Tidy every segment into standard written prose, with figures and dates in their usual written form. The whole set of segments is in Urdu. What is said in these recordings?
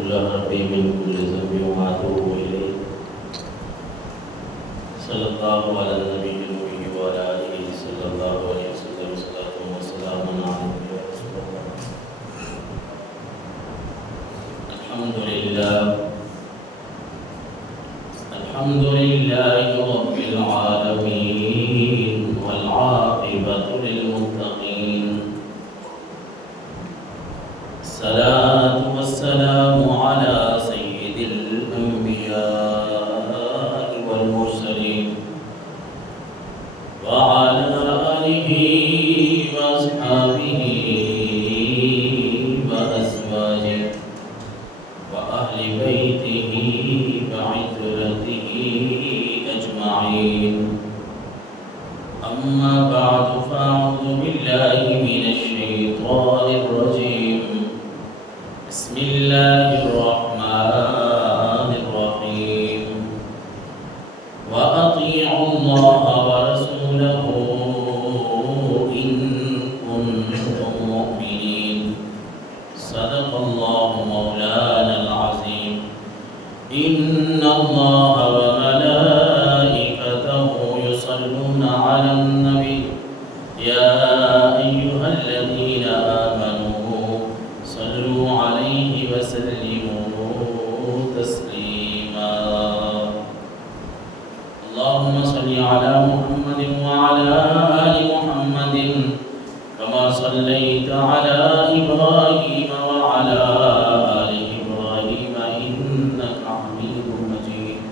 كل ربي من كل ذنب وأتوب إليه. صلى الله على النبي الأمي وعلى آله صلى الله عليه وسلم. صلاة وسلام عليك يا رسول الله. الحمد لله رب العالمين والعاقبة للمتقين. الصلاة والسلام على سيد الأنبياء والمرسلين وعلى آله وأصحابه وأزواجه وأهل بيته وعترته أجمعين. أما بعد فأعوذ بالله من الشيطان الرجيم. بسم الله الرحمن الرحيم. وأطيعوا الله ورسوله إن كنتم مؤمنين. صدق الله مولانا العظيم. إن الله وملائكته يصلون على النبي يا أيها الذين آمنوا صلوا عليه وسلموا تسليما. اللهم صل على محمد وعلى آل محمد كما صليت على إبراهيم وعلى آل إبراهيم إنك حميد مجيد.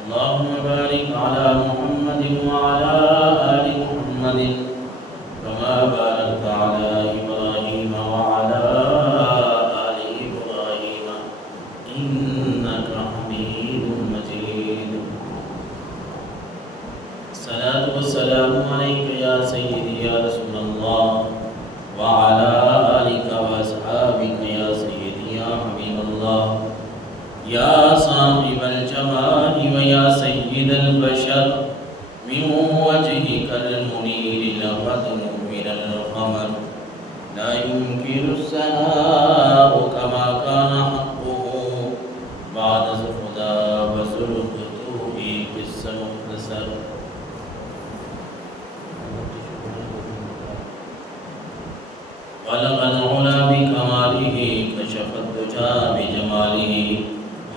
اللهم بارك على محمد وعلى آل محمد كما باركت على إبراهيم وعلى آل إبراهيم إنك حميد مجيد. الصلاة والسلام عليك يا سيدي يا رسول الله وعلى آلك وأصحابك يا سيدي يا حبيب الله يا صاحب الجمال ويا سيد البشر. من وجهك المنير لقد نور القمر لا يمكن الثناء كما كان حقه بعد زهدا وزرقته قس مختصر. خلق العلا بكماله كشف الدجى بجماله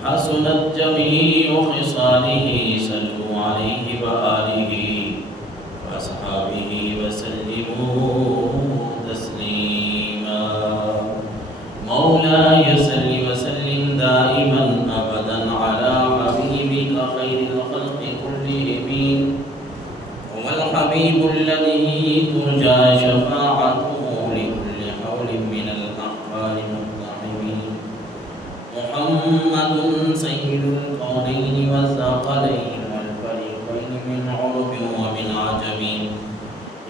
حسنت جميع خصاله. صلوا عليه وآله وأصحابه وسلموا تسليما. مولاي صل وسلم دائما أبدا على حبيبك خير الخلق كلهم. هو الحبيب الذي ترجى شفاعته لكل حول من الأحوال مقتحمين. محمد سيد الكونين والثقلين والفريقين من عرب ومن عجم.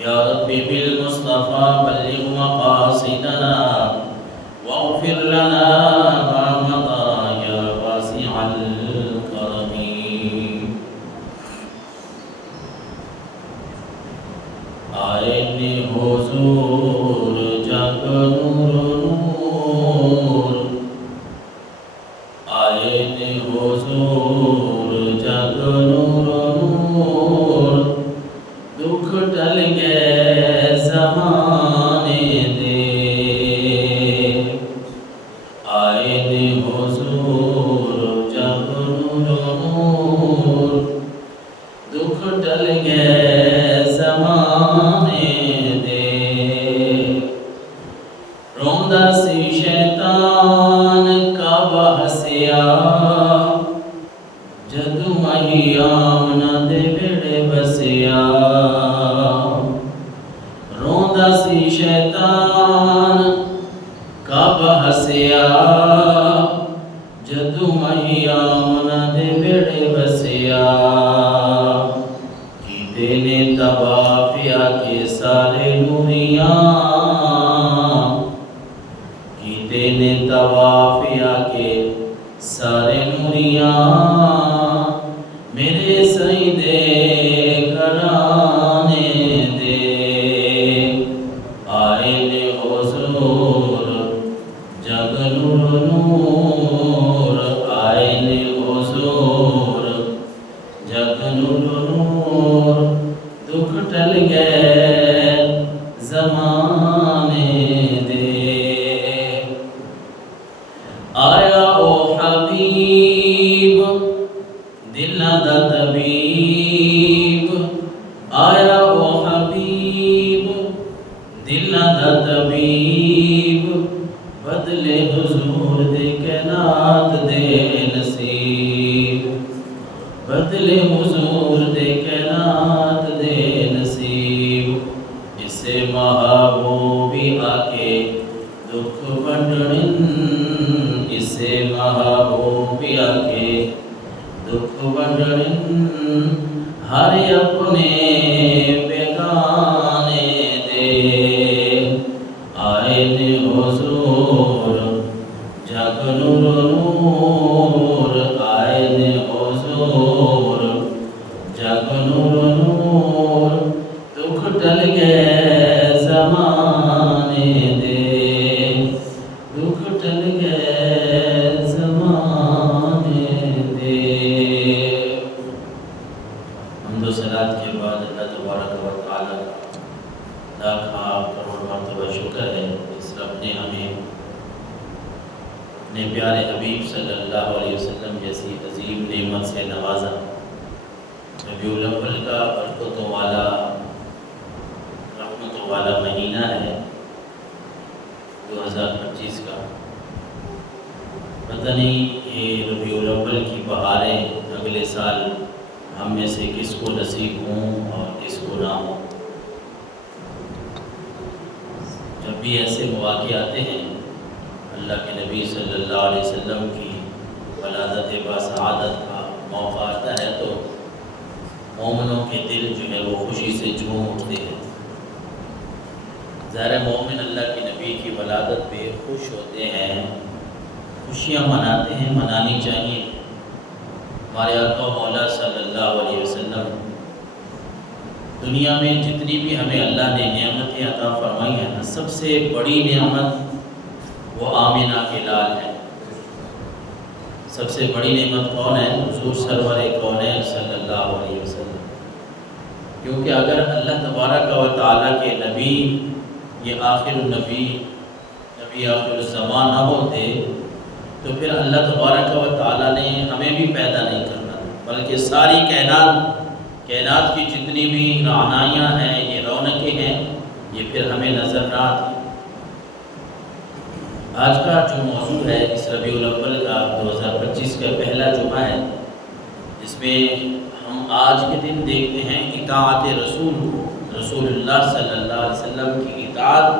يا رب بالمصطفى بلغ مقاصدنا واغفر لنا ما مضى يا واسع الكرم. آئین حضور جگ نور نور. آئین حضور جگ نور نور. دکھ ٹل گئے زمانے دے. آئین حضور جگ نور نور. دکھ ٹل گئے زمانے دے. روندا سی شیطان کا بہسیا جدو مہیام نہ دے بیڑے بسیا. روندا سی شیطان کا بہسیا جدو مہیام نہ دے بیڑے بسیا. کیتے نے طوافیا کے سارے نوریاں. کیتے نے طوافیا کے سارے نوریاں. میرے سیدے گھرانے دے. آئے حضور جگ نور نور. دکھ بنڈن اسے محبوبیا کے دکھ بنڈن ہر اپنے بیگانے دے آئے نے حضور جگ نور نور آئے نے حضور جگ نور نور دکھ ٹل گئے زمانے دے دکھ ٹل گئے زمانے دے۔ حمد و صلات کے بعد اللہ تبارک و تعالی لاکھ کروڑ مرتبہ شکر ہے اس رب نے ہمیں اپنے پیارے حبیب صلی اللہ علیہ وسلم جیسی عظیم نعمت سے نوازا۔ ربیع الاول کا برکتوں والا رحمتوں والا مہینہ ہے 2025 کا۔ پتہ نہیں یہ ربیع الاول کی بہاریں اگلے سال ہم میں سے کس کو نصیب ہوں اور کس کو نہ ہوں۔ جب بھی ایسے مواقع آتے ہیں اللہ کے نبی صلی اللہ علیہ وسلم کی ولادت باسعادت کا موقع آتا ہے تو مومنوں کے دل جو ہے وہ خوشی سے جھوم اٹھتے ہیں۔ ظاہر مومن اللہ کے نبی کی ولادت پہ خوش ہوتے ہیں، خوشیاں مناتے ہیں، منانی چاہیے۔ ہمارے آقا و مولا صلی اللہ علیہ وسلم دنیا میں جتنی بھی ہمیں اللہ نے نعمتیں عطا فرمائی ہیں نا، سب سے بڑی نعمت وہ آمنہ کے لال ہے۔ سب سے بڑی نعمت کون ہے؟ حضور سرور کونین صلی اللہ علیہ وسلم۔ کیونکہ اگر اللہ تبارک و تعالیٰ کے نبی یہ آخر النبی نبی آخر الزمان نہ ہوتے تو پھر اللہ تبارک و تعالیٰ نے ہمیں بھی پیدا نہیں کرنا تھا، بلکہ ساری کائنات کی جتنی بھی رعنائیاں ہیں، یہ رونقیں ہیں، یہ پھر ہمیں نظر نہ آتی۔ آج کا جو موضوع ہے اس ربیع الاول کا 2025 کا پہلا جمعہ ہے، اس میں ہم آج کے دن دیکھتے ہیں اطاعت رسول کو، رسول اللہ صلی اللہ علیہ وسلم کی اطاعت،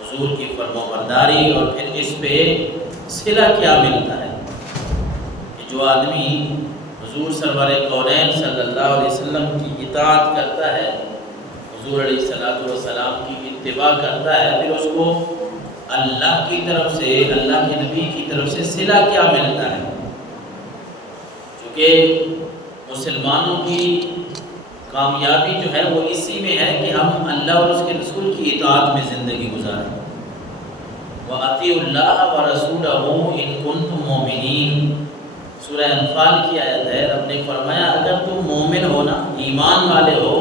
حضور کی فرمانبرداری، اور پھر اس پہ صلہ کیا ملتا ہے کہ جو آدمی حضور سرور کونین صلی اللہ علیہ وسلم کی اطاعت کرتا ہے، حضور علیہ السلام کی اتباع کرتا ہے، پھر اس کو اللہ کی طرف سے، اللہ کے نبی کی طرف سے صلہ کیا ملتا ہے۔ چونکہ مسلمانوں کی کامیابی جو ہے وہ اسی میں ہے کہ ہم اللہ اور اس کے رسول کی اطاعت میں زندگی گزاریں۔ وَأَطِيعُوا اللَّهَ وَرَسُولَهُ إِن كُنتُم مُؤْمِنِينَ، سورہ انفال کی آیت ہے۔ رب نے فرمایا اگر تم مومن ہو نا، ایمان والے ہو،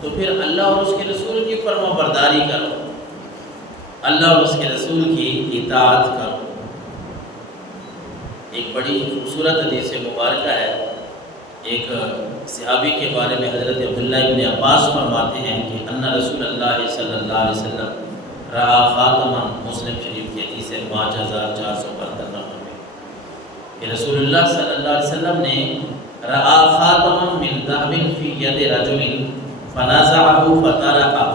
تو پھر اللہ اور اس کے رسول کی فرما برداری کرو، اللہ اور اس کے رسول کی اطاعت کرو۔ ایک بڑی خوبصورت حدیث مبارکہ ہے، ایک صحابی کے بارے میں حضرت عبداللہ ابن عباس فرماتے ہیں کہ ان رسول اللہ صلی اللہ علیہ وسلم رعا خاتما، مسلم شریف کی حدیث ہے 5472 نمبر میں، کہ رسول اللہ صلی اللہ علیہ وسلم نے رعا خاتما من ذهب فی ید رجل فنازعه فترکه۔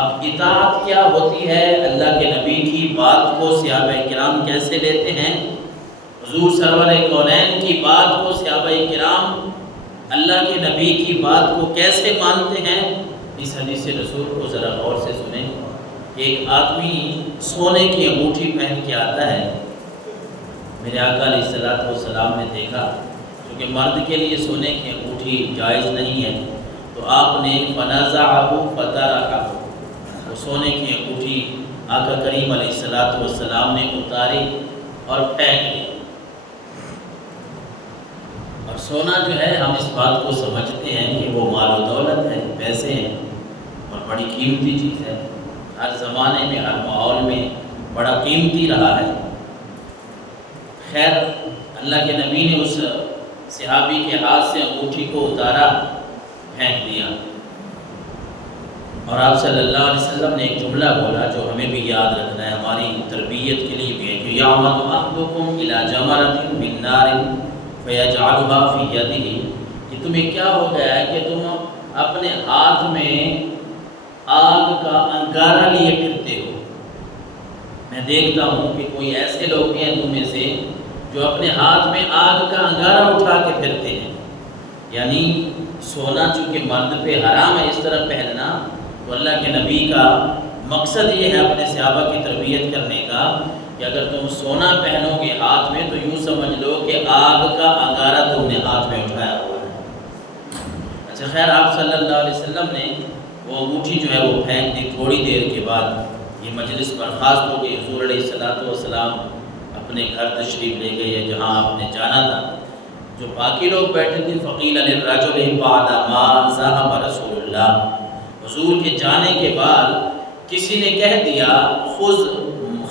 اب اطاعت کیا ہوتی ہے، اللہ کے نبی کی بات کو صحابہ کرام کیسے لیتے ہیں، حضور سرور کونین کی بات کو صحابہ کرام اللہ کے نبی کی بات کو کیسے مانتے ہیں۔ اس حدیث رسول کو ذرا غور سے سنیں۔ ایک آدمی سونے کی انگوٹھی پہن کے آتا ہے، میرے آقا علیہ السلام نے دیکھا، کیونکہ مرد کے لیے سونے کی انگوٹھی جائز نہیں ہے، تو آپ نے فنازعہ فترکہ، وہ سونے کی انگوٹھی آقا کریم علیہ السلام نے اتاری اور پھینک لی۔ اور سونا جو ہے ہم اس بات کو سمجھتے ہیں کہ وہ مال و دولت ہے، پیسے ہیں، اور بڑی قیمتی چیز ہے، ہر زمانے میں ہر ماحول میں بڑا قیمتی رہا ہے۔ خیر اللہ کے نبی نے اس صحابی کے ہاتھ سے انگوٹھی کو اتارا، پھینک دیا، اور آپ صلی اللہ علیہ وسلم نے ایک جملہ بولا جو ہمیں بھی یاد رکھنا ہے، ہماری تربیت کے لیے بھی ہے کہ یعمد احدکم الی جمرۃ من نار فیجعلها فی یدہ، کہ تمہیں کیا ہو گیا ہے کہ تم اپنے ہاتھ میں آگ کا انگارہ لیے پھرتے ہو، میں دیکھتا ہوں کہ کوئی ایسے لوگ بھی ہیں تم میں سے جو اپنے ہاتھ میں آگ کا انگارہ اٹھا کے پھرتے ہیں. یعنی سونا چونکہ مرد پہ حرام ہے اس طرح پہننا، تو اللہ کے نبی کا مقصد یہ ہے اپنے صحابہ کی تربیت کرنے کا کہ اگر تم سونا پہنو گے ہاتھ میں تو یوں سمجھ لو کہ آگ کا انگارہ تم نے ہاتھ میں اٹھایا ہوا ہے. اچھا خیر، آپ صلی اللہ علیہ وسلم نے وہ انگوٹھی جو ہے وہ پھینک دی. تھوڑی دیر کے بعد یہ مجلس برخاست ہو گئی. حضور علیہ السلام اپنے گھر تشریف لے گئے جہاں آپ نے جانا تھا. جو باقی لوگ بیٹھے تھے، فقیل للرجل بعد ما ذهب رسول اللہ، حضور کے جانے کے بعد کسی نے کہہ دیا خذ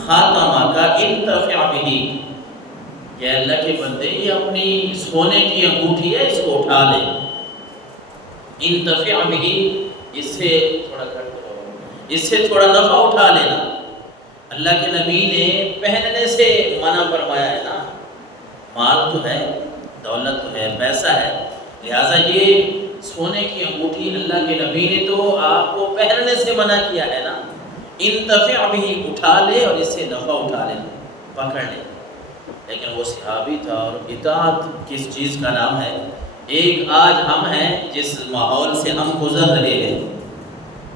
خاتمک انتفع بہ، کہ اللہ کے بندے یہ اپنی سونے کی انگوٹھی ہے، اس کو اٹھا لے. انتفع بہ، اس سے تھوڑا کٹ کرو، اس سے تھوڑا نفع اٹھا لینا. اللہ کے نبی نے پہننے سے منع فرمایا ہے نا. مال تو ہے، دولت تو ہے، پیسہ ہے، لہٰذا یہ سونے کی انگوٹھی اللہ کے نبی نے تو آپ کو پہننے سے منع کیا ہے نا. انتفع بہ، اٹھا لے اور اس سے نفع اٹھا لے، پکڑ لے. لیکن وہ صحابی تھا. اور اطاعت کس چیز کا نام ہے؟ ایک آج ہم ہیں جس ماحول سے ہم گزر رہے ہیں،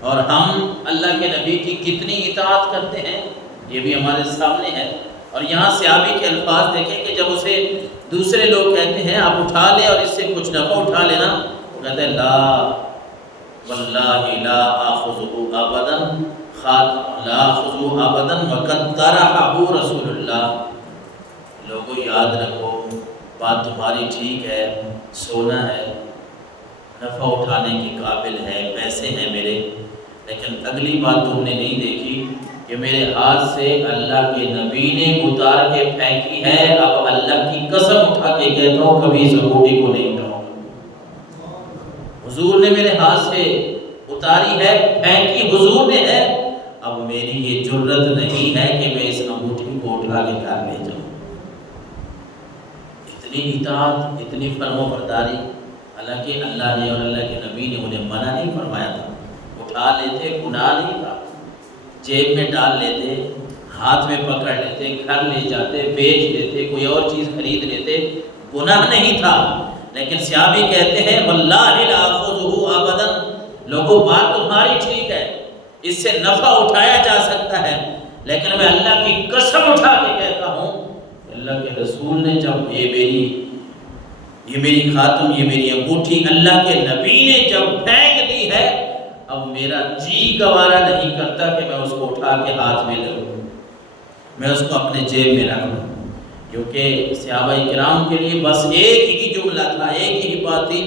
اور ہم اللہ کے نبی کی کتنی اطاعت کرتے ہیں یہ بھی ہمارے سامنے ہے. اور یہاں صحابی کے الفاظ دیکھیں کہ جب اسے دوسرے لوگ کہتے ہیں آپ اٹھا لے اور اس سے کچھ نفع اٹھا لینا، وہ کہتے ہیں لا واللہ لا آخذہ ابدا لا آخذہ ابدا وقد طرحہ رسول اللہ. لوگوں یاد رکھو، بات تمہاری ٹھیک ہے، سونا ہے، نفع اٹھانے کے قابل ہے، پیسے ہیں میرے، لیکن اگلی بات تم نے نہیں دیکھی کہ میرے ہاتھ سے اللہ کے نبی نے اتار کے پھینکی ہے. اب اللہ کی قسم اٹھا کے کہتا ہوں کبھی اس انگوٹھی کو نہیں اٹھاؤں. حضور نے میرے ہاتھ سے اتاری ہے، پھینکی حضور نے ہے. اب میری یہ جرت نہیں ہے کہ میں اس انگوٹھی کو اٹھا کے گھر لے جاؤں. اتنی اطاعت، اتنی فرم و برداری. حالانکہ اللہ نے اور اللہ کے نبی نے انہیں منع نہیں فرمایا تھا. اٹھا لیتے، گناہ نہیں تھا. جیب میں ڈال لیتے، ہاتھ میں پکڑ لیتے، گھر لے جاتے، بیچ دیتے، کوئی اور چیز خرید لیتے، گناہ نہیں تھا. لیکن صحابی کہتے ہیں واللہ لا آخذہ ابدا. لوگوں بات تمہاری ٹھیک ہے، اس سے نفع اٹھایا جا سکتا ہے، لیکن میں اللہ کی قسم اٹھا کے کہتا ہوں اللہ کے رسول نے جب یہ میری خاتم، یہ میری انگوٹھی اللہ کے نبی نے جب پھینک دی ہے، اب میرا جی گوارا نہیں کرتا کہ میں اس کو اٹھا کے ہاتھ میں لوں، میں اس کو اپنے جیب میں رکھ لوں. کیونکہ صحابہ کرام کے لیے بس ایک ہی جملہ تھا، ایک ہی بات تھی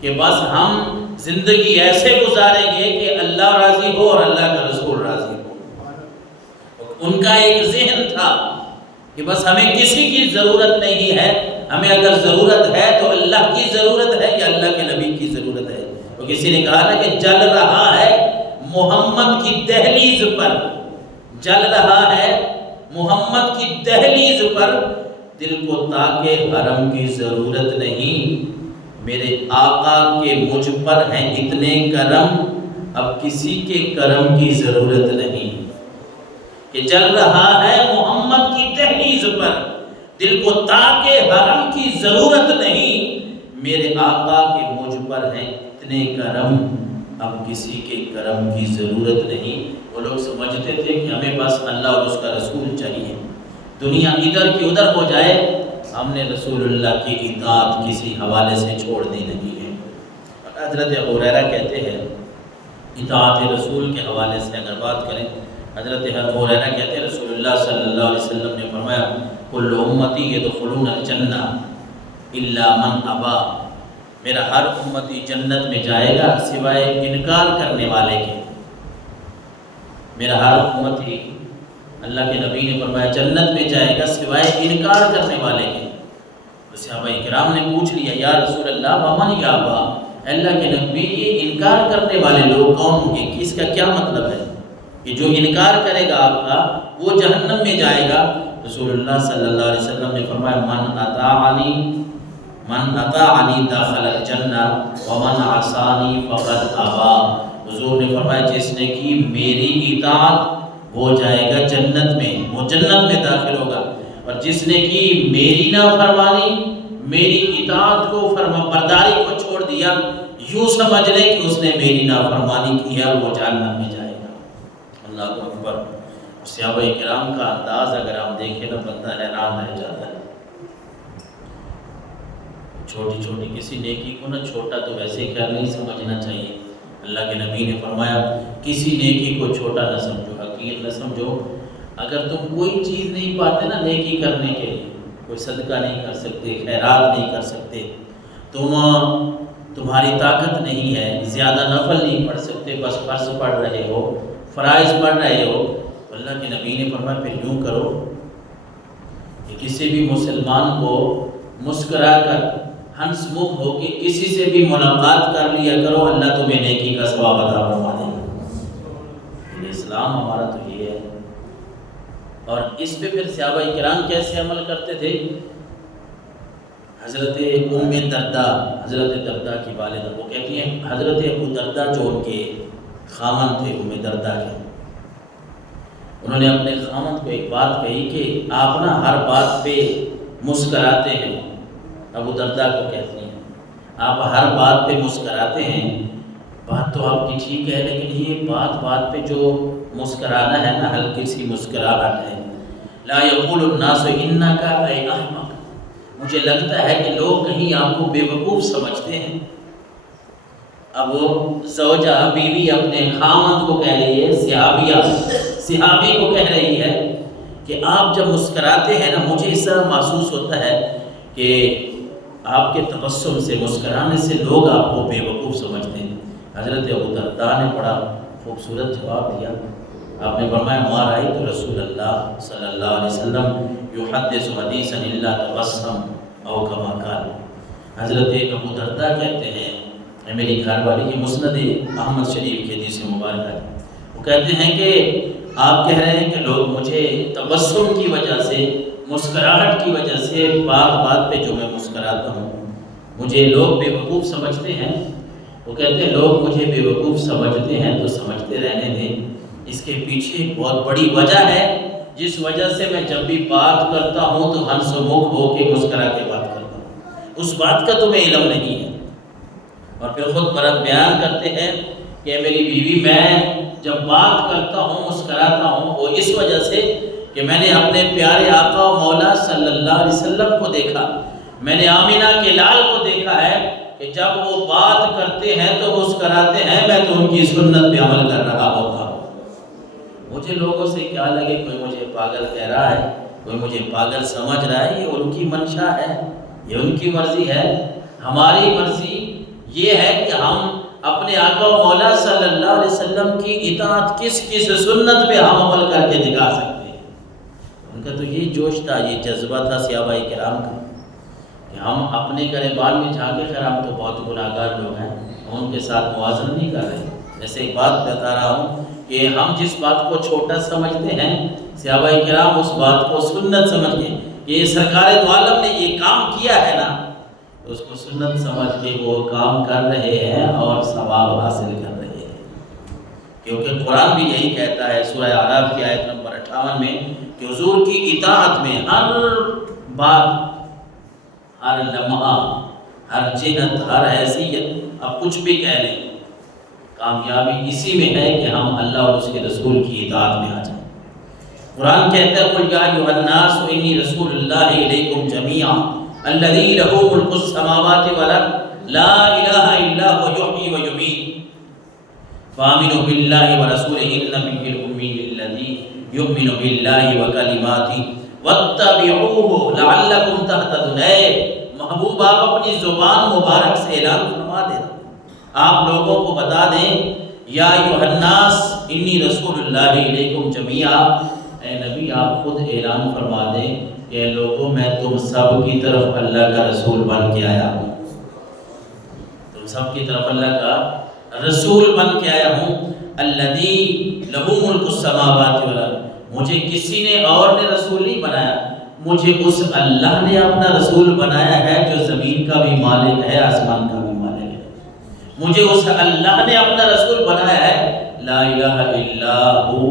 کہ بس ہم زندگی ایسے گزاریں گے کہ اللہ راضی ہو اور اللہ کا رسول راضی ہو. ان کا ایک ذہن تھا کہ بس ہمیں کسی کی ضرورت نہیں ہے، ہمیں اگر ضرورت ہے تو اللہ کی ضرورت ہے یا اللہ کے نبی کی ضرورت ہے. تو کسی نے کہا نا کہ جل رہا ہے محمد کی دہلیز پر، جل رہا ہے محمد کی دہلیز پر، دل کو تاکہ حرم کی ضرورت نہیں، میرے آقا کے مجھ پر ہیں اتنے کرم، اب کسی کے کرم کی ضرورت نہیں. کہ جل رہا ہے محمد کی دہلیز پر، دل کو تاکہ حرم کی ضرورت نہیں، میرے آقا کے مجھ پر ہیں اتنے کرم، اب کسی کے کرم کی ضرورت نہیں. وہ لوگ سمجھتے تھے کہ ہمیں بس اللہ اور اس کا رسول چاہیے، دنیا ادھر کی ادھر ہو جائے، ہم نے رسول اللہ کی اطاعت کسی حوالے سے چھوڑ دی نہیں ہے. حضرت ابو ہریرہ کہتے ہیں اطاعت رسول کے حوالے سے اگر بات کریں، حضرت ابو ہریرہ کہتے ہیں رسول اللہ صلی اللہ علیہ وسلم نے فرمایا کل امتی یدخلون الجنہ الا من ابا، میرا ہر امتی جنت میں جائے گا سوائے انکار کرنے والے کے. میرا ہر امتی، اللہ کے نبی نے فرمایا جنت میں جائے گا سوائے انکار کرنے والے کے. تو صحابہ کرام نے پوچھ لیا یا رسول اللہ ومن یابا، اللہ کے نبی یہ انکار کرنے والے لوگ کون ہوں گے، اس کا کیا مطلب ہے کہ جو انکار کرے گا آپ کا وہ جہنم میں جائے گا. رسول اللہ صلی اللہ علیہ وسلم نے فرمایا من اطاعنی دخل الجنہ ومن عصانی فقد ابا. حضور نے فرمایا جس نے کی میری اطاعت وہ جائے گا جنت میں، وہ جنت میں داخل ہوگا، اور جس نے کی میری نافرمانی، میری اطاعت کو، فرما برداری کو چھوڑ دیا، یوں سمجھ لے کہ اس نے میری نافرمانی کی ہے اور وہ جہنم میں جائے گا۔ اللہ اکبر۔ صحابہ کرام کا انداز اگر ہم دیکھیں تو بندہ حیران رہ جاتا ہے۔ چھوٹی چھوٹی کسی نیکی کو نا چھوٹا تو ویسے ہی خیال نہیں سمجھنا چاہیے۔ اللہ کے نبی نے فرمایا کسی نیکی کو چھوٹا نہ سمجھو، حقیر نہ سمجھو۔ اگر تم کوئی چیز نہیں پاتے نا نیکی کرنے کے لیے، کوئی صدقہ نہیں کر سکتے، خیرات نہیں کر سکتے، تمہاری طاقت نہیں ہے، زیادہ نفل نہیں پڑھ سکتے، بس فرض پڑھ رہے ہو، فرائض پڑھ رہے ہو، تو اللہ کے نبی نے فرمایا پھر یوں کرو کہ کسی بھی مسلمان کو مسکرا کر ہنس مکھ ہو کے کسی سے بھی ملاقات کر لیا کرو، اللہ تمہیں نیکی کا ثواب عطا فرما دے گا۔ اسلام ہمارا تو یہ ہے۔ اور اس پہ پھر صحابہ کرام کیسے عمل کرتے تھے؟ حضرت ام دردہ، حضرت دردہ کی والدہ، وہ کہتی ہیں حضرت ابو دردہ جو ان کے خامن تھے ام دردہ کے، انہوں نے اپنے خامن کو ایک بات کہی کہ آپ نا ہر بات پہ مسکراتے ہیں۔ ابو دردہ کو کہتی ہیں آپ ہر بات پہ مسکراتے ہیں، بات تو آپ کی ٹھیک ہے، لیکن یہ بات پہ جو مسکرانا ہے نا، ہلکی سی مسکراہٹ ہے۔ لا یقول الناس انک اے احمق، مجھے لگتا ہے کہ لوگ کہیں آپ کو بے وقوف سمجھتے ہیں۔ اب وہ زوجہ بیوی اپنے خامن کو کہہ رہی ہے، صحابی کو کہہ رہی ہے کہ آپ جب مسکراتے ہیں نا، مجھے اس طرح محسوس ہوتا ہے کہ آپ کے تبسم سے، مسکرانے سے لوگ آپ کو بے وقوف سمجھتے ہیں۔ حضرت ابو درداء نے بڑا خوبصورت جواب دیا۔ آپ نے فرمایا ما رأیت رسول اللہ صلی اللہ علیہ وسلم یحدث حدیثا الا تبسم او کما قال۔ حضرت ابو درداء کہتے ہیں، میری گھر والی کی مسند احمد شریف کی حدیث مبارکہ ہے، وہ کہتے ہیں کہ آپ کہہ رہے ہیں کہ لوگ مجھے تبسم کی وجہ سے، مسکراہٹ کی وجہ سے، بات پہ جو میں مسکراتا ہوں، مجھے لوگ بے وقوف سمجھتے ہیں۔ وہ کہتے ہیں لوگ مجھے بے وقوف سمجھتے ہیں تو سمجھتے رہنے دیں، اس کے پیچھے ایک بہت بڑی وجہ ہے جس وجہ سے میں جب بھی بات کرتا ہوں تو ہنس مکھ ہو کے مسکرا کے بات کرتا ہوں، اس بات کا تمہیں علم نہیں ہے۔ اور پھر خود برت بیان کرتے ہیں کہ میری بیوی میں جب بات کرتا ہوں، مسکراتا ہوں، وہ اس وجہ سے کہ میں نے اپنے پیارے آقا و مولا صلی اللہ علیہ وسلم کو دیکھا، میں نے آمینہ کے لال کو دیکھا ہے کہ جب وہ بات کرتے ہیں تو مسکراتے ہیں، میں تو ان کی سنت پہ عمل کر رہا ہوتا ہوں۔ مجھے لوگوں سے کیا لگے، کوئی مجھے پاگل کہہ رہا ہے، کوئی مجھے پاگل سمجھ رہا ہے، یہ ان کی منشا ہے، یہ ان کی مرضی ہے۔ ہماری مرضی یہ ہے کہ ہم اپنے آقا و مولا صلی اللہ علیہ وسلم کی اطاعت کس سنت پہ ہم عمل کر کے دکھا سکتے ہیں۔ ان کا تو یہ جوش تھا، یہ جذبہ تھا صحابہ کرام کا کہ ہم اپنے گریبان میں جھانکے، خیر ہم تو بہت گناہگار لوگ ہیں، ہم ان کے ساتھ موازنہ نہیں کر رہے۔ جیسے ایک بات بتا رہا ہوں کہ ہم جس بات کو چھوٹا سمجھتے ہیں، صحابہ کرام اس بات کو سنت سمجھ کے کہ یہ سرکار دو عالم نے یہ کام کیا ہے نا، اس کو سنت سمجھ کے وہ کام کر رہے ہیں اور ثواب حاصل کر رہے ہیں۔ کیونکہ قرآن بھی یہی کہتا ہے سورہ اعراف کی آیت نمبر 58 میں کہ حضور کی اطاعت میں ہر بات، ہر لمحہ، ہر جہت، ہر حیثیت، اب کچھ بھی کہہ لیں، کامیابی اسی میں ہے کہ ہم اللہ اور اس کے رسول کی اطاعت میں آ جائیں۔ قرآن کہتا ہے قُلْ يَا أَيُّهَا النَّاسُ إِنِّي رَسُولُ اللَّهِ إِلَيْكُمْ جَمِيعًا الَّذِي لَهُ مُلْكُ السَّمَاوَاتِ وَالْأَرْضِ لَا إِلَٰهَ إِلَّا هُوَ يُحْيِي وَيُمِيتُ فَآمِنُوا بِاللَّهِ وَرَسُولِهِ النَّبِيِّ الْأُمِّيِّ الَّذِي يُؤْمِنُ بِاللَّهِ وَكَلِمَاتِهِ وَاتَّبِعُوهُ لَعَلَّكُمْ تَهْتَدُونَ۔ اے محبوب آپ اپنی زبان مبارک سے اعلان فرما دینا، آپ لوگوں کو بتا دیں، یا ایھا الناس انی رسول اللہ علیکم جمیعا، اے نبی آپ خود اعلان فرما دیں کہ اے لوگوں میں تم سب کی طرف اللہ کا رسول بن کے آیا ہوں، تم سب کی طرف اللہ کا رسول بن کے آیا ہوں۔ الذی لہ ملک السماوات والارض، مجھے کسی نے اور نے رسول نہیں بنایا، مجھے اس اللہ نے اپنا رسول بنایا ہے جو زمین کا بھی مالک ہے، آسمان کا بھی مالک ہے۔ مجھے اس اللہ نے اپنا رسول بنایا ہے، لا الہ الا ہو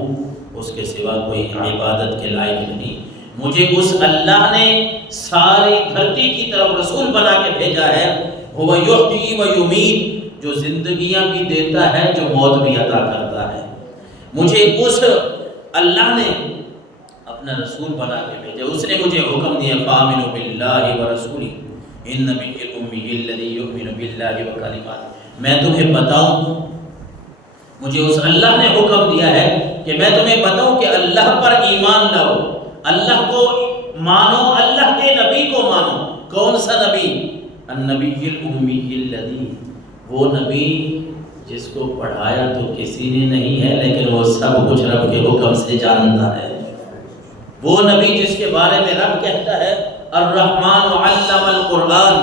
اس کے سوا کوئی عبادت کے لائق نہیں۔ مجھے اس اللہ نے ساری دھرتی کی طرف رسول بنا کے بھیجا ہے، هو یحیی و یمیت، جو زندگیاں بھی دیتا ہے، جو موت بھی عطا کرتا ہے۔ مجھے اس اللہ نے اپنا رسول بنا کے بھیجا، اس نے مجھے حکم دیا فآمنوا باللہ ورسولہ النبی الأمی الذی یؤمن باللہ وکلماتہ۔ میں تمہیں بتاؤں، مجھے اس اللہ نے حکم دیا ہے کہ میں تمہیں بتاؤں کہ اللہ پر ایمان لاؤ، اللہ کو مانو، اللہ کے نبی کو مانو۔ کون سا نبی؟ النبی الأمی الذی، وہ نبی جس کو پڑھایا تو کسی نے نہیں ہے لیکن وہ سب کچھ رب کے حکم سے جانتا ہے۔ وہ نبی جس کے بارے میں رب کہتا ہے الرحمن علم القرآن،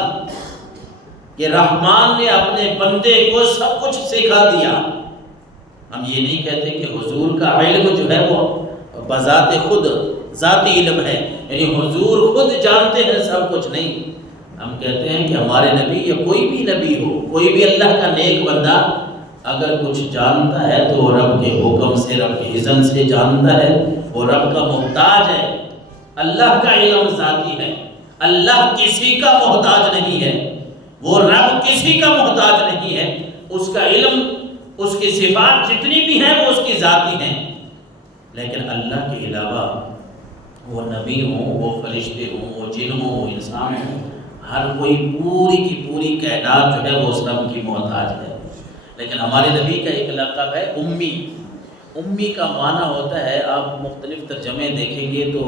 کہ رحمان نے اپنے بندے کو سب کچھ سکھا دیا۔ ہم یہ نہیں کہتے کہ حضور کا علم جو ہے وہ بذات خود ذاتی علم ہے، یعنی حضور خود جانتے ہیں سب کچھ، نہیں۔ ہم کہتے ہیں کہ ہمارے نبی یا کوئی بھی نبی ہو، کوئی بھی اللہ کا نیک بندہ اگر کچھ جانتا ہے تو وہ رب کے حکم سے، رب کے اذن سے جانتا ہے، وہ رب کا محتاج ہے۔ اللہ کا علم ذاتی ہے، اللہ کسی کا محتاج نہیں ہے، وہ رب کسی کا محتاج نہیں ہے۔ اس کا علم، اس کی صفات جتنی بھی ہیں وہ اس کی ذاتی ہیں، لیکن اللہ کے علاوہ وہ نبی ہوں، وہ فرشتے ہوں، وہ جن ہوں، وہ انسان ہوں، ہر کوئی پوری کی پوری کائنات جو ہے وہ اس رب کی محتاج ہے۔ لیکن ہمارے نبی کا ایک لقب ہے امی۔ امی کا معنی ہوتا ہے، آپ مختلف ترجمے دیکھیں گے تو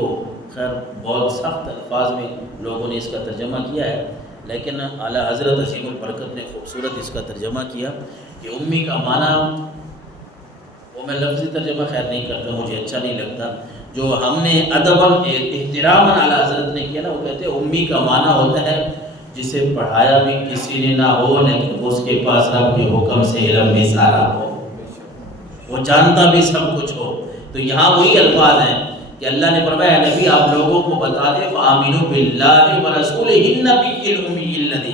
خیر بہت سخت الفاظ میں لوگوں نے اس کا ترجمہ کیا ہے، لیکن اعلیٰ حضرت عظیم البرکت نے خوبصورت اس کا ترجمہ کیا کہ امی کا معنی، وہ میں لفظی ترجمہ خیر نہیں کرتا، مجھے اچھا نہیں لگتا، جو ہم نے ادب احترام اعلیٰ حضرت نے کیا نا، وہ کہتے ہیں امی کا معنی ہوتا ہے جسے پڑھایا بھی کسی نے نہ ہو لیکن اس کے پاس رب کے حکم سے علم بھی سارا ہو، وہ جانتا بھی سب کچھ ہو۔ تو یہاں وہی الفاظ ہیں کہ اللہ نے فرمایا نبی آپ لوگوں کو بتا دے فآمنوا باللہ ورسولہ النبی الأمی الذی،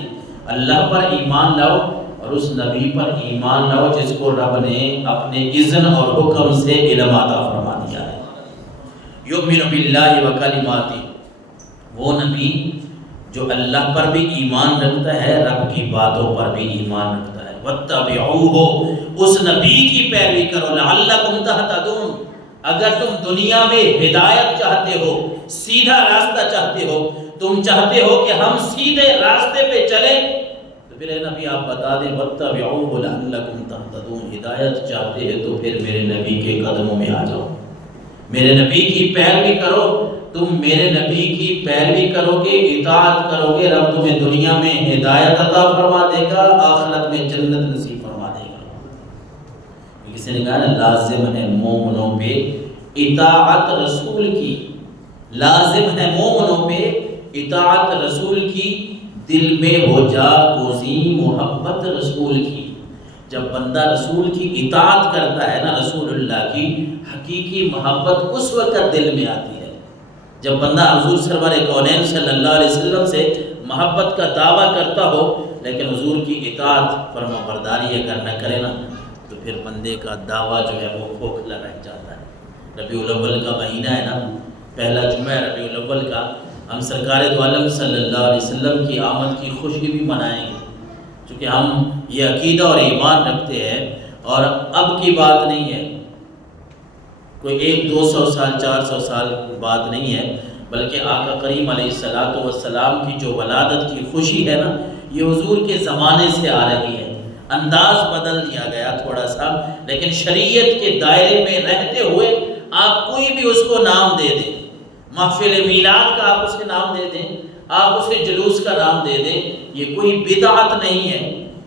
اللہ پر ایمان لاؤ اور اس نبی پر ایمان لاؤ جس کو رب نے اپنے اذن اور حکم سے علم عطا فرما دیا ہے۔ یؤمن باللہ وکلماتہ، وہ نبی جو اللہ پر بھی ایمان رکھتا ہے، رب کی باتوں پر بھی ایمان رکھتا ہے۔ واتبعوہ، اس نبی کی پیروی کرو، لعلکم تہتدون، اگر تم دنیا میں ہدایت چاہتے ہو، سیدھا راستہ چاہتے ہو، تم چاہتے ہو کہ ہم سیدھے راستے پہ چلیں، تو پھر اے نبی آپ بتا دیں واتبعوہ لعلکم تہتدون، ہدایت چاہتے ہیں تو پھر میرے نبی کے قدموں میں آ جاؤ، میرے نبی کی پیروی کرو۔ تم میرے نبی کی پیروی کرو گے، اطاعت کرو گے، رب تمہیں دنیا میں ہدایت عطا فرما دے گا، آخرت میں جنت نصیب فرما دے گا۔ کسی نے کہا نا لازم ہے مومنوں پہ اطاعت رسول کی، لازم ہے مومنوں پہ اطاعت رسول کی، دل میں ہو جا کوزی محبت رسول کی۔ جب بندہ رسول کی اطاعت کرتا ہے نا، رسول اللہ کی، حقیقی محبت اس وقت دل میں آتی ہے جب بندہ حضور سرور کونین صلی اللہ علیہ وسلم سے محبت کا دعویٰ کرتا ہو لیکن حضور کی اطاعت فرما برداری اگر نہ کرے نا تو پھر بندے کا دعویٰ جو ہے وہ کھوکھلا رہ جاتا ہے۔ ربیع الاول کا مہینہ ہے نا، پہلا جمعہ ربیع الاول کا، ہم سرکار دو عالم صلی اللہ علیہ وسلم کی آمد کی خوشی بھی منائیں گے، چونکہ ہم یہ عقیدہ اور ایمان رکھتے ہیں، اور اب کی بات نہیں ہے، کوئی 100-200 سال 400 سال بات نہیں ہے، بلکہ آقا کریم علیہ السلام کی جو ولادت کی خوشی ہے نا، یہ حضور کے زمانے سے آ رہی ہے۔ انداز بدل دیا گیا تھوڑا سا، لیکن شریعت کے دائرے میں رہتے ہوئے آپ کوئی بھی اس کو نام دے دیں، محفل میلاد کا آپ اسے نام دے دیں، آپ اسے جلوس کا نام دے دیں، یہ کوئی بدعت نہیں ہے،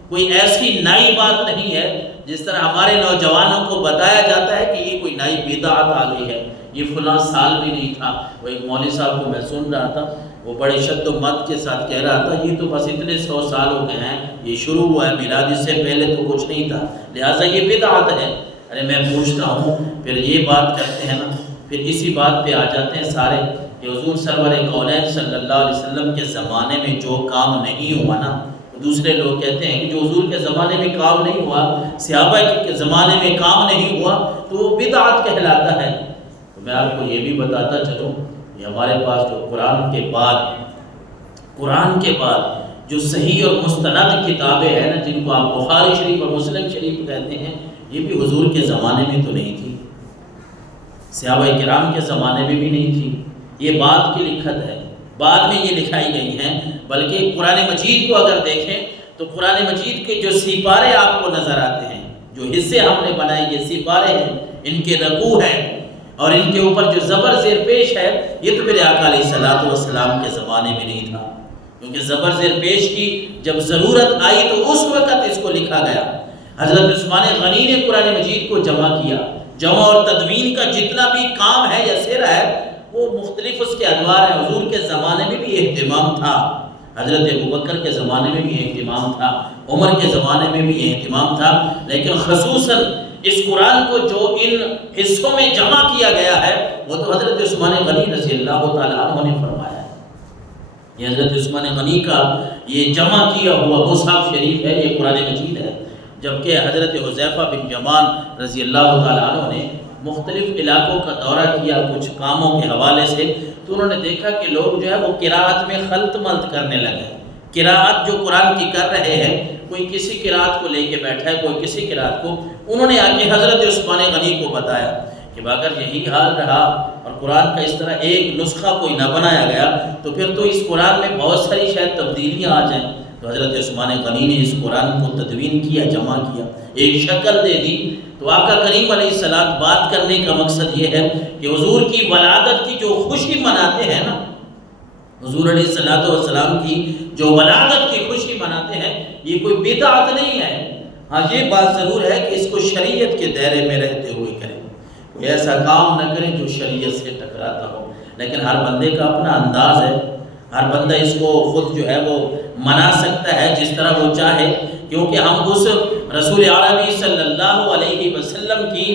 کوئی ایسی نئی بات نہیں ہے جس طرح ہمارے نوجوانوں کو بتایا جاتا ہے کہ یہ کوئی نئی بدعت آ گئی ہے، یہ فلاں سال بھی نہیں تھا۔ وہ ایک مولوی صاحب کو میں سن رہا تھا، وہ بڑے شد و مد کے ساتھ کہہ رہا تھا یہ تو بس اتنے 100 سال ہو گئے ہیں، یہ شروع ہوا ہے میلاد، اس سے پہلے تو کچھ نہیں تھا، لہٰذا یہ بدعت ہے۔ ارے میں پوچھتا ہوں، پھر یہ بات کرتے ہیں نا، پھر اسی بات پہ آ جاتے ہیں سارے کہ حضور سرور کونین صلی اللہ علیہ وسلم کے زمانے میں جو کام نہیں ہوا نا، دوسرے لوگ کہتے ہیں کہ جو حضور کے زمانے میں کام نہیں ہوا، صحابہ کے زمانے میں کام نہیں ہوا، تو وہ بدعت کہلاتا ہے۔ میں آپ کو یہ بھی بتاتا چلوں کہ ہمارے پاس جو قرآن کے بعد جو صحیح اور مستند کتابیں ہیں نا، جن کو آپ بخاری شریف اور مسلم شریف کہتے ہیں، یہ بھی حضور کے زمانے میں تو نہیں تھی، صحابہ کرام کے زمانے میں بھی نہیں تھی، یہ بعد کی لکھت ہے، بعد میں یہ لکھائی گئی ہیں۔ بلکہ قرآن مجید کو اگر دیکھیں تو قرآن مجید کے جو سپارے آپ کو نظر آتے ہیں، جو حصے ہم نے بنائے، یہ سپارے ہیں، ان کے رکوع ہیں، اور ان کے اوپر جو زبر زیر پیش ہے، یہ تو میرے آقا علیہ السلام کے زمانے میں نہیں تھا، کیونکہ زبر زیر پیش کی جب ضرورت آئی تو اس وقت اس کو لکھا گیا۔ حضرت عثمان غنی نے قرآن مجید کو جمع کیا، جمع اور تدوین کا جتنا بھی کام ہے یا سر ہے وہ مختلف اس کے ادوار ہیں۔ حضور کے زمانے میں بھی اہتمام تھا، حضرت ابوبکر کے زمانے میں بھی اہتمام تھا، عمر کے زمانے میں بھی اہتمام تھا، لیکن خصوصاً اس قرآن کو جو ان حصوں میں جمع کیا گیا ہے وہ تو حضرت عثمان غنی رضی اللہ تعالیٰ عنہ نے فرمایا ہے۔ یہ حضرت عثمان غنی کا یہ جمع کیا ہوا مصحف شریف ہے، یہ قرآن مجید ہے۔ جبکہ حضرت حذیفہ بن یمان رضی اللہ تعالیٰ عنہ نے مختلف علاقوں کا دورہ کیا کچھ کاموں کے حوالے سے، تو انہوں نے دیکھا کہ لوگ جو ہے وہ قراءت میں خلط ملط کرنے لگے۔ قراءت جو قرآن کی کر رہے ہیں، کوئی کسی قراءت کو لے کے بیٹھا ہے، کوئی کسی قراءت کو، انہوں نے آ کے حضرت عثمان غنی کو بتایا کہ اگر یہی حال رہا اور قرآن کا اس طرح ایک نسخہ کوئی نہ بنایا گیا تو پھر تو اس قرآن میں بہت ساری شاید تبدیلیاں آ جائیں۔ تو حضرت عثمان غنی نے اس قرآن کو تدوین کیا، جمع کیا، ایک شکل دے دی۔ تو آقا کریم علیہ السلام بات کرنے کا مقصد یہ ہے کہ حضور کی ولادت کی جو خوشی مناتے ہیں نا، حضور علیہ السلام کی جو ولادت کی خوشی مناتے ہیں، یہ کوئی بدعت نہیں ہے۔ ہاں یہ بات ضرور ہے کہ اس کو شریعت کے دائرے میں رہتے ہوئے کریں، کوئی ایسا کام نہ کریں جو شریعت سے ٹکراتا ہو، لیکن ہر بندے کا اپنا انداز ہے، ہر بندہ اس کو خود جو ہے وہ منا سکتا ہے جس طرح وہ چاہے، کیونکہ ہم اس رسول عربی صلی اللہ علیہ وسلم کی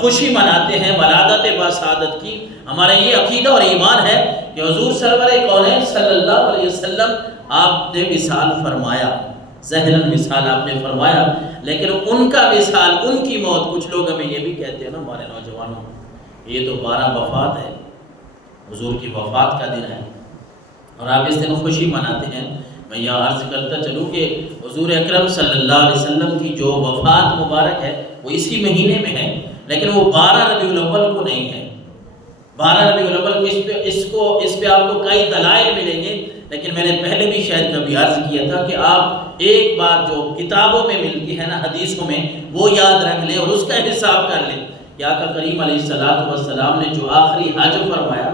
خوشی مناتے ہیں، ولادت بسعادت کی۔ ہمارا یہ عقیدہ اور ایمان ہے کہ حضور سرور کونین صلی اللہ علیہ وسلم آپ نے وصال فرمایا، ظاہراً وصال آپ نے فرمایا، لیکن ان کا وصال، ان کی موت، کچھ لوگ ہمیں یہ بھی کہتے ہیں نا ہمارے نوجوانوں، یہ تو 12 وفات ہے، حضور کی وفات کا دن ہے اور آپ اس دن خوشی مناتے ہیں۔ میں یہاں عرض کرتا چلوں کہ حضور اکرم صلی اللہ علیہ وسلم کی جو وفات مبارک ہے وہ اسی مہینے میں ہے، لیکن وہ 12 ربیع الاول کو نہیں ہے۔ 12 ربیع الاول کو اس پہ آپ کو کئی دلائل ملیں گے، لیکن میں نے پہلے بھی شاید کبھی عرض کیا تھا کہ آپ ایک بات جو کتابوں میں ملتی ہے نا، حدیثوں میں، وہ یاد رکھ لیں اور اس کا حساب کر لیں کہ آقا کریم علیہ السلام نے جو آخری حج فرمایا،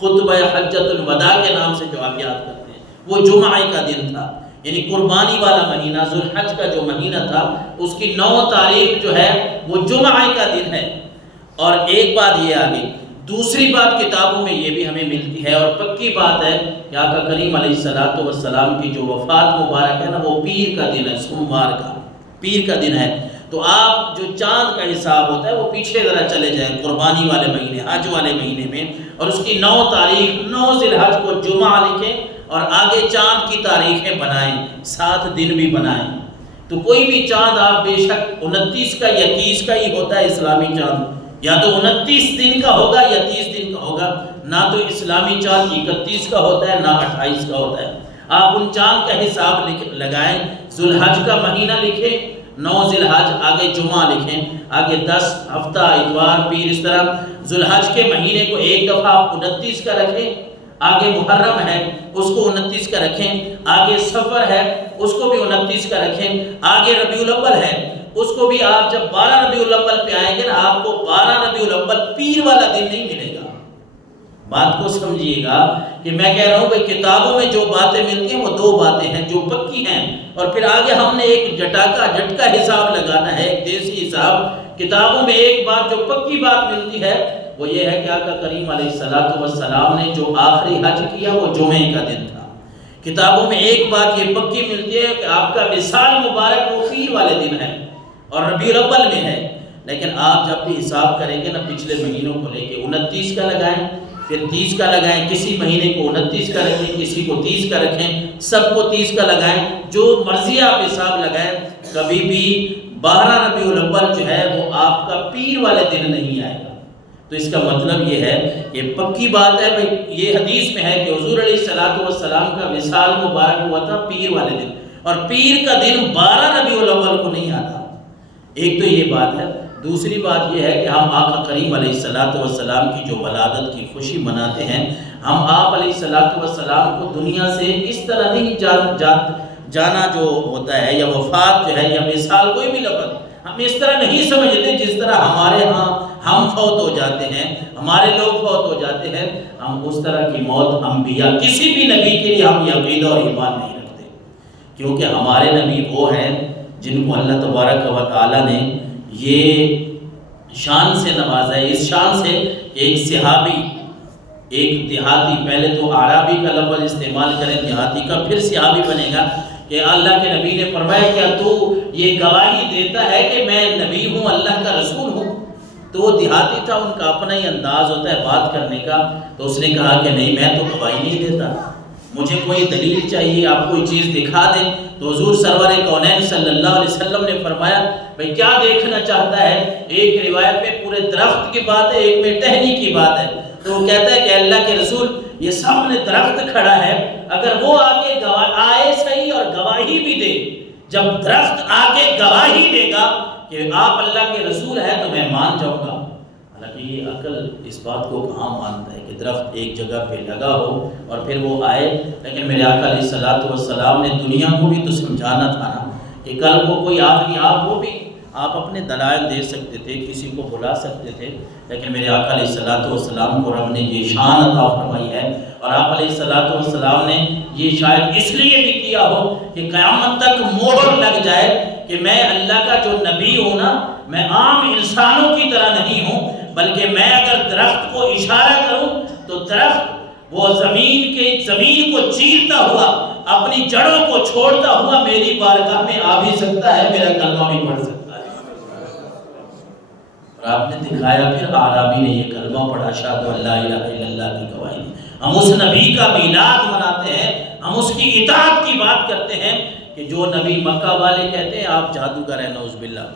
خطبہ حجۃ الوداع کے نام سے جو آپ یاد کرتے ہیں، وہ جمعہ کا دن تھا، یعنی قربانی والا مہینہ، ذوالحج کا جو مہینہ تھا، اس کی 9 تاریخ جو ہے وہ جمعہ کا دن ہے۔ اور ایک بات یہ آگئی، دوسری بات کتابوں میں یہ بھی ہمیں ملتی ہے اور پکی بات ہے کہ آقا کریم علیہ السلام کی جو وفات مبارک ہے نا، وہ پیر کا دن ہے، سوموار کا، پیر کا دن ہے۔ تو آپ جو چاند کا حساب ہوتا ہے وہ پیچھے ذرا چلے جائیں قربانی والے مہینے، حج والے مہینے میں، اور اس کی 9 تاریخ 9 ذی الحج کو جمعہ لکھیں اور آگے چاند کی تاریخیں بنائیں، 7 دن بھی بنائیں۔ تو کوئی بھی چاند آپ بے شک 29 کا یا 30 کا ہی ہوتا ہے اسلامی چاند، یا تو 29 دن کا ہوگا یا 30 دن کا ہوگا، نہ تو اسلامی چاند 31 کا ہوتا ہے نہ 28 کا ہوتا ہے۔ آپ ان چاند کا حساب لگائیں، ذوالحج کا مہینہ لکھیں، 9 ذی الحج، آگے جمعہ لکھیں، آگے 10 ہفتہ اتوار پیر، اس طرح ذوالحج کے مہینے کو ایک دفعہ آپ 29 کا رکھیں، آگے محرم ہے اس کو 29 کا رکھیں، آگے سفر ہے اس کو بھی 29 کا رکھیں، آگے ربیع الاول ہے اس کو بھی آپ جب 12 ربیع الاول پہ آئیں گے نا، آپ کو 12 ربیع الاول پیر والا دن نہیں ملے گا۔ بات کو سمجھیے گا کہ میں کہہ رہا ہوں کہ کتابوں میں جو باتیں ملتی ہیں وہ 2 باتیں ہیں جو پکی ہیں، اور پھر آگے ہم نے ایک جھٹکا حساب لگانا ہے، ایک دیسی حساب۔ کتابوں میں ایک بات جو پکی بات ملتی ہے وہ یہ ہے کہ آقا کریم علیہ السلام نے جو آخری حج کیا وہ جمعے کا دن تھا۔ کتابوں میں ایک بات یہ پکی ملتی ہے کہ آپ کا وصال مبارک وہ پیر والے دن ہے اور ربیع الاول میں ہے، لیکن آپ جب بھی حساب کریں گے نا پچھلے مہینوں کو لے کے 29 کا لگائیں، پھر 30 کا لگائیں، کسی مہینے کو 29 کا رکھیں، کسی کو 30 کا رکھیں، سب کو 30 کا لگائیں، جو مرضی آپ حساب لگائیں، کبھی بھی 12 ربیع الاول جو ہے وہ آپ کا پیر والے دن نہیں آئے گا۔ تو اس کا مطلب یہ ہے کہ پکی بات ہے بھائی، یہ حدیث میں ہے کہ حضور علیہ الصلوۃ والسلام کا وصال مبارک ہوا تھا پیر والے دن، اور پیر کا دن 12 ربیع الاول کو نہیں آتا۔ ایک تو یہ بات ہے۔ دوسری بات یہ ہے کہ ہم آقا کریم علیہ الصلوۃ والسلام کی جو ولادت کی خوشی مناتے ہیں، ہم آپ علیہ الصلوۃ والسلام کو دنیا سے اس طرح نہیں جانا جو ہوتا ہے، یا وفات جو ہے یا وصال، کوئی بھی لفظ ہم اس طرح نہیں سمجھتے جس طرح ہمارے ہاں ہم فوت ہو جاتے ہیں، ہمارے لوگ فوت ہو جاتے ہیں، ہم اس طرح کی موت انبیاء کسی بھی نبی کے لیے ہم یہ عقیدہ اور ایمان نہیں رکھتے، کیونکہ ہمارے نبی وہ ہیں جن کو اللہ تبارک و تعالیٰ نے یہ شان سے نوازا ہے، اس شان سے کہ ایک صحابی، ایک دیہاتی، پہلے تو عربی کا لفظ استعمال کریں دیہاتی کا، پھر صحابی بنے گا، کہ اللہ کے نبی نے فرمایا کیا تو یہ گواہی دیتا ہے کہ میں نبی ہوں، اللہ کا رسول ہوں؟ تو وہ دیہاتی تھا، ان کا اپنا ہی انداز ہوتا ہے بات کرنے کا، تو اس نے کہا کہ نہیں، میں تو گواہی نہیں دیتا، مجھے کوئی دلیل چاہیے، آپ کوئی چیز دکھا دیں۔ تو حضور سرور کونین صلی اللہ علیہ وسلم نے فرمایا بھئی کیا دیکھنا چاہتا ہے؟ ایک روایت میں پورے درخت کی بات ہے، ایک میں ٹہنی کی بات ہے۔ تو وہ کہتا ہے کہ اللہ کے رسول، یہ سامنے درخت کھڑا ہے، اگر وہ آگے آئے صحیح اور گواہی بھی دے، جب درخت آگے گواہی دے گا کہ آپ اللہ کے رسول ہیں تو میں مان جاؤں گا۔ حالانکہ یہ عقل اس بات کو کہاں مانتا ہے کہ درخت ایک جگہ پہ لگا ہو اور پھر وہ آئے، لیکن میرے آقا علیہ الصلوۃ والسلام نے دنیا کو بھی تو سمجھانا تھا نا، کہ کل کو کوئی آدمی وہ بھی آپ اپنے دلائل دے سکتے تھے، کسی کو بلا سکتے تھے، لیکن میرے آقا علیہ الصلوۃ والسلام کو رب نے یہ شان عطا فرمائی ہے، اور آپ علیہ الصلوۃ والسلام نے یہ شاید اس لیے بھی کیا ہو کہ قیامت تک مہر لگ جائے کہ میں اللہ کا جو نبی ہوں نا، میں عام انسانوں کی طرح نہیں ہوں، بلکہ میں اگر درخت کو اشارہ کروں تو درخت وہ زمین کو چیرتا ہوا، اپنی جڑوں کو چھوڑتا ہوا میری بارگاہ میں آ بھی سکتا ہے، میرا کلمہ بھی پڑھ سکتا ہے۔ اور آپ نے دکھایا، پھر اعرابی نے یہ کلمہ پڑھا، اشہد ان لا الہ الا اللہ کی گواہی۔ ہم اس نبی کا میلاد مناتے ہیں، ہم اس کی اطاعت کی بات کرتے ہیں، کہ جو نبی مکہ والے کہتے ہیں آپ جادوگر ہیں، نعوذ باللہ،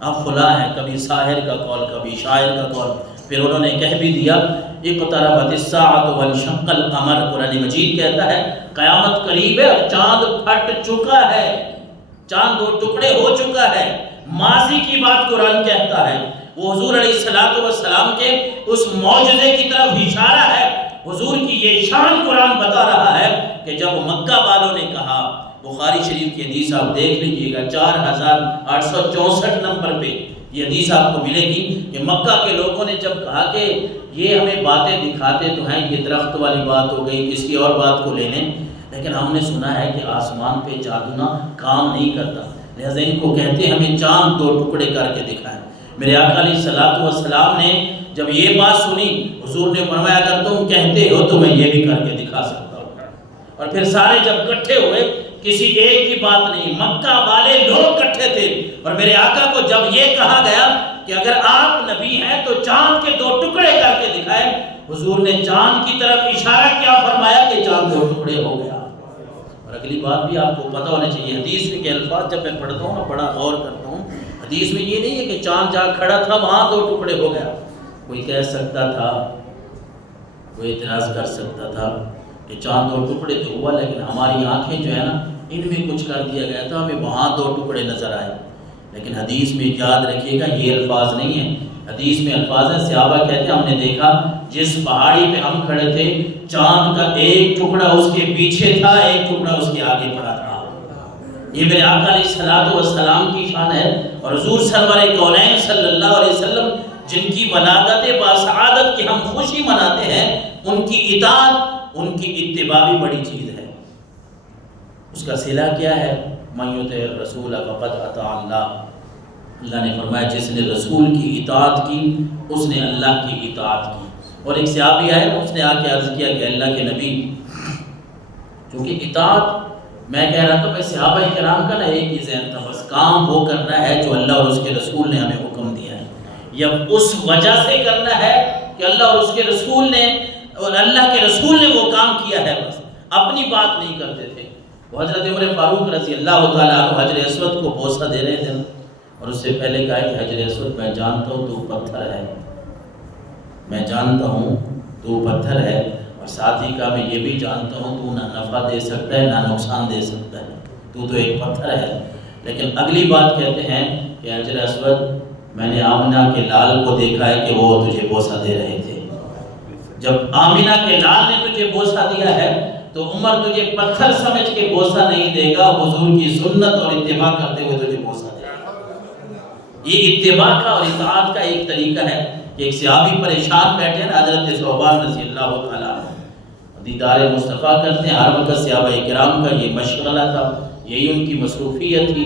آپ فلاں ہیں، کبھی ساحر کا قول، کبھی شاعر کا قول، پھر انہوں نے کہہ بھی دیا اقتربت الساعۃ وانشق القمر، قرآن مجید کہتا ہے قیامت قریب ہے اور چاند پھٹ چکا ہے، چاند 2 ٹکڑے ہو چکا ہے، ماضی کی بات قرآن کہتا ہے۔ وہ حضور علیہ الصلوۃ والسلام کے اس معجزے کی طرف اشارہ ہے، حضور کی یہ شان قرآن بتا رہا ہے کہ جب مکہ والوں نے کہا، بخاری شریف کی حدیث آپ دیکھ لیجئے گا 4864 نمبر پہ یہ حدیث آپ کو ملے گی، کہ مکہ کے لوگوں نے جب کہا کہ یہ ہمیں باتیں دکھاتے تو ہیں، یہ درخت والی بات ہو گئی، کسی اور بات کو لے لیں، لیکن ہم نے سنا ہے کہ آسمان پہ جادو کام نہیں کرتا، لہذا ان کو کہتے ہیں ہمیں چاند 2 ٹکڑے کر کے دکھائیں۔ میرے آقا علیہ الصلوۃ والسلام نے جب یہ بات سنی، حضور نے فرمایا اگر تم کہتے ہو تو میں یہ بھی کر کے دکھا سکتا ہوں۔ اور پھر سارے جب اکٹھے ہوئے، کسی ایک کی بات نہیں، مکہ والے لوگ اکٹھے تھے، اور میرے آقا کو جب یہ کہا گیا کہ اگر آپ نبی ہیں تو چاند کے 2 ٹکڑے کر کے دکھائیں، حضور نے چاند کی طرف اشارہ کیا فرمایا کہ چاند 2 ٹکڑے ہو گیا۔ اور اگلی بات بھی آپ کو پتہ ہونا چاہیے، حدیث میں کے الفاظ جب میں پڑھتا ہوں نا بڑا غور کرتا ہوں، حدیث میں یہ نہیں ہے کہ چاند جہاں کھڑا تھا وہاں 2 ٹکڑے ہو گیا۔ کوئی کہہ سکتا تھا، کوئی اعتراض کر سکتا تھا کہ چاند 2 ٹکڑے تو ہوا، لیکن ہماری آنکھیں جو ہے نا ان میں کچھ کر دیا گیا تھا، ہمیں وہاں 2 ٹکڑے نظر آئے۔ لیکن حدیث میں یاد رکھیے گا یہ الفاظ نہیں ہیں، حدیث میں الفاظ ہیں، صحابہ کہتے ہیں ہم نے دیکھا جس پہاڑی پہ ہم کھڑے تھے چاند کا 1 ٹکڑا اس کے پیچھے تھا، 1 ٹکڑا اس کے آگے پڑا تھا۔ یہ میرے آقا علیہ الصلوۃ والسلام کی شان ہے، اور حضور سرور کونین صلی اللہ علیہ وسلم جن کی ولادت باسعادت کی ہم خوشی مناتے ہیں، ان کی اطاعت، ان کی اتباع بھی بڑی چیز ہے۔ اس کا صلہ کیا ہے؟ من یطع الرسول فقد اطاع اللہ، اللہ نے فرمایا جس نے رسول کی اطاعت کی اس نے اللہ کی اطاعت کی۔ اور ایک صحابی آئے، اس نے آ کے عرض کیا کہ اللہ کے نبی، چونکہ اطاعت میں کہہ رہا تھا میں صحابہ کرام کا نا ایک ہی ذہن تھا، بس کام وہ کرنا ہے جو اللہ اور اس کے رسول نے ہمیں حکم دیا ہے، یا اس وجہ سے کرنا ہے کہ اللہ اور اس کے رسول نے، اور اللہ کے رسول نے وہ کام کیا ہے، بس اپنی بات نہیں کرتے تھے۔ وہ حضرت عمر فاروق رضی اللہ تعالیٰ عنہ حجر اسود کو بوسہ دے رہے تھے، اور اس سے پہلے کہا کہ حجر اسود میں جانتا ہوں تو پتھر ہے، میں جانتا ہوں تو پتھر ہے، اور ساتھ ہی کہا میں یہ بھی جانتا ہوں تو نہ نفع دے سکتا ہے نہ نقصان دے سکتا ہے، تو ایک پتھر ہے۔ لیکن اگلی بات کہتے ہیں کہ حجر اسود، میں نے آمنہ کے لال کو دیکھا ہے کہ وہ تجھے بوسہ دے رہے تھے۔ جب آمنہ کے لال نے تجھے بوسہ دیا ہے تو عمر تجھے پتھر سمجھ کے بوسہ نہیں دے گا، حضور کی سنت اور اتباع کرتے ہوئے تجھے بوسہ دے گا۔ یہ اتباع کا اور اطاعت کا ایک طریقہ ہے کہ ایک صحابی پریشان بیٹھے ہیں، حضرت ثوبان رضی اللہ تعالیٰ دیدار مصطفیٰ کرتے ہیں۔ ہر وقت صحابہ کرام کا یہ مشغلہ تھا، یہی ان کی مصروفیت تھی،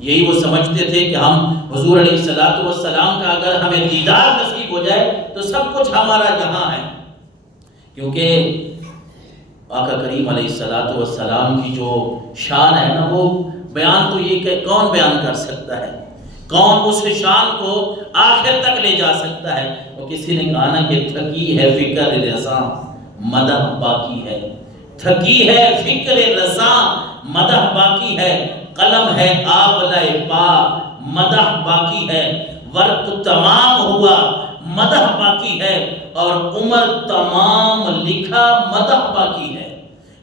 یہی وہ سمجھتے تھے کہ ہم حضور علیہ السلام کا اگر ہمیں دیدار نصیب ہو جائے تو سب کچھ ہمارا یہاں ہے۔ کیونکہ آقا کریم علیہ السلام کی جو شان ہے نا، وہ بیان تو یہ کہ کون بیان کر سکتا ہے، کون اس شان کو آخر تک لے جا سکتا ہے۔ وہ کسی نے کہا نا کہ تھکی ہے فکر رضا مدح باقی ہے، تھکی ہے فکر رضا مدح باقی ہے، قلم ہے آبلہ پا مدح باقی ہے، ورق تمام ہوا مدح باقی ہے، اور عمر تمام لکھا مدح باقی ہے۔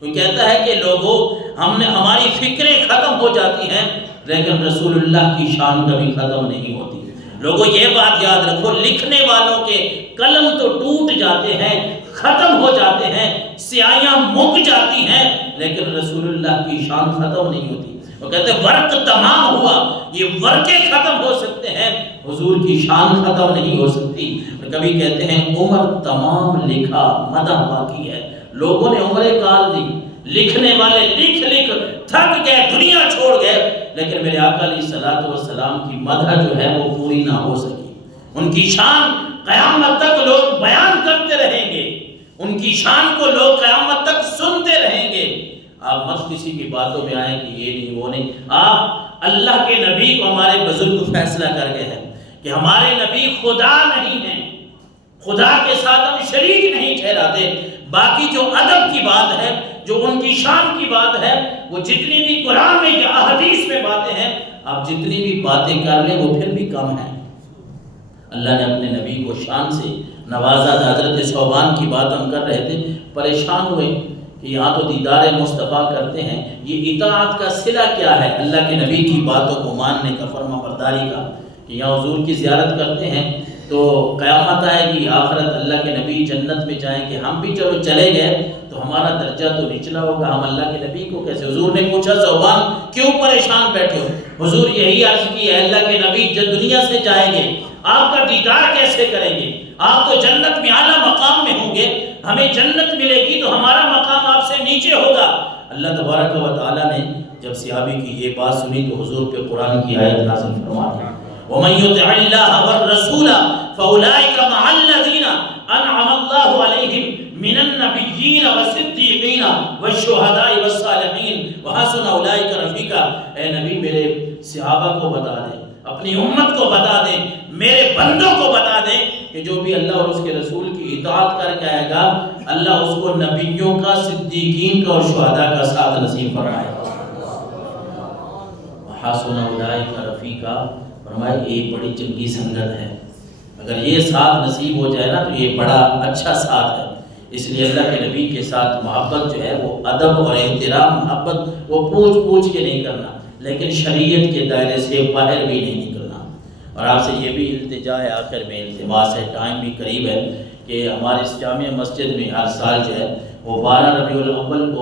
وہ کہتا ہے کہ لوگوں ہماری فکریں ختم ہو جاتی ہیں لیکن رسول اللہ کی شان کبھی ختم نہیں ہوتی۔ لوگوں یہ بات یاد رکھو، لکھنے والوں کے قلم تو ٹوٹ جاتے ہیں، ختم ہو جاتے ہیں، سیاہیاں مک جاتی ہیں، لیکن رسول اللہ کی شان ختم نہیں ہوتی۔ وہ کہتے ہیں ورق تمام ہوا، یہ ورقے ختم ہو سکتے ہیں، حضور کی شان ختم نہیں ہو سکتی۔ کبھی کہتے ہیں عمر تمام لکھا مدح باقی ہے، لوگوں نے عمریں کال دی، لکھنے والے لکھ تھک گئے، دنیا چھوڑ گئے، لیکن میرے آقا علیہ السلام کی مدح جو ہے وہ پوری نہ ہو سکی۔ ان کی شان قیامت تک لوگ بیان کرتے رہیں گے، ان کی شان کو لوگ قیامت تک سنتے رہیں گے۔ آپ مت کسی کی باتوں میں آئیں کہ یہ نہیں وہ نہیں۔ آپ اللہ کے نبی کو ہمارے بزرگ فیصلہ کر گئے ہیں کہ ہمارے نبی خدا نہیں ہیں، خدا کے ساتھ ہم شریک نہیں ٹھہراتے۔ باقی جو ادب کی بات ہے، جو ان کی شان کی بات ہے، وہ جتنی بھی قرآن میں یا حدیث میں باتیں ہیں، آپ جتنی بھی باتیں کر لیں وہ پھر بھی کم ہیں۔ اللہ نے اپنے نبی کو شان سے نوازا۔ حضرت ثوبان کی بات ہم کر رہے تھے، پریشان ہوئے کہ یہاں تو دیدار مصطفیٰ کرتے ہیں، یہ اطاعت کا صلہ کیا ہے اللہ کے نبی کی باتوں کو ماننے کا، فرما برداری کا، کہ یہاں حضور کی زیارت کرتے ہیں تو قیامت آئے گی، آخرت اللہ کے نبی جنت میں جائیں گے، ہم بھی چلو چلے گئے تو ہمارا درجہ تو نچلا ہوگا، ہم اللہ کے نبی کو کیسے؟ حضور نے پوچھا ثوبان کیوں پریشان بیٹھے ہو؟ حضور یہی عرض کی ہے اللہ کے نبی جب دنیا سے جائیں گے آپ کا دیدار کیسے کریں گے؟ آپ تو جنت میں اعلیٰ مقام میں ہوں گے، ہمیں جنت ملے گی تو ہمارا مقام آپ سے نیچے ہوگا۔ اللہ تبارک و تعالیٰ نے جب صحابی کی یہ بات سنی تو حضور پہ قرآن کی آیت نازل فرما دی، وَمَن يُطِعِ اللَّهَ وَالرَّسُولَ فَأُولَٰئِكَ مَعَ الَّذِينَ أَنْعَمَ اللَّهُ عَلَيْهِم مِّنَ النَّبِيِّينَ وَالصِّدِّيقِينَ وَالشُّهَدَاءِ وَالصَّالِحِينَ وَحَسُنَ أُولَٰئِكَ رَفِيقًا۔ اے نبی میرے صحابہ کو بتا دیں، اپنی امت کو بتا دیں، میرے بندوں کو بتا دیں کہ جو بھی اللہ اور اس کے رسول کی اطاعت کر کے آئے گا، اللہ اس کو نبیوں کا، صدیقین کا اور شہداء کا ساتھ نصیب فرمائے گا۔ وَحَسُنَ أُولَٰئِكَ رَفِيقًا، فرمائے یہ بڑی چنگی سنگت ہے، اگر یہ ساتھ نصیب ہو جائے نا تو یہ بڑا اچھا ساتھ ہے۔ اس لیے اللہ کے نبی کے ساتھ محبت جو ہے وہ ادب اور احترام، محبت وہ پوچھ کے نہیں کرنا، لیکن شریعت کے دائرے سے باہر بھی نہیں نکلنا۔ اور آپ سے یہ بھی التجا ہے، آخر میں التماس ہے، ٹائم بھی قریب ہے، کہ ہمارے اس جامع مسجد میں ہر سال جو ہے وہ 12 ربیع الاول کو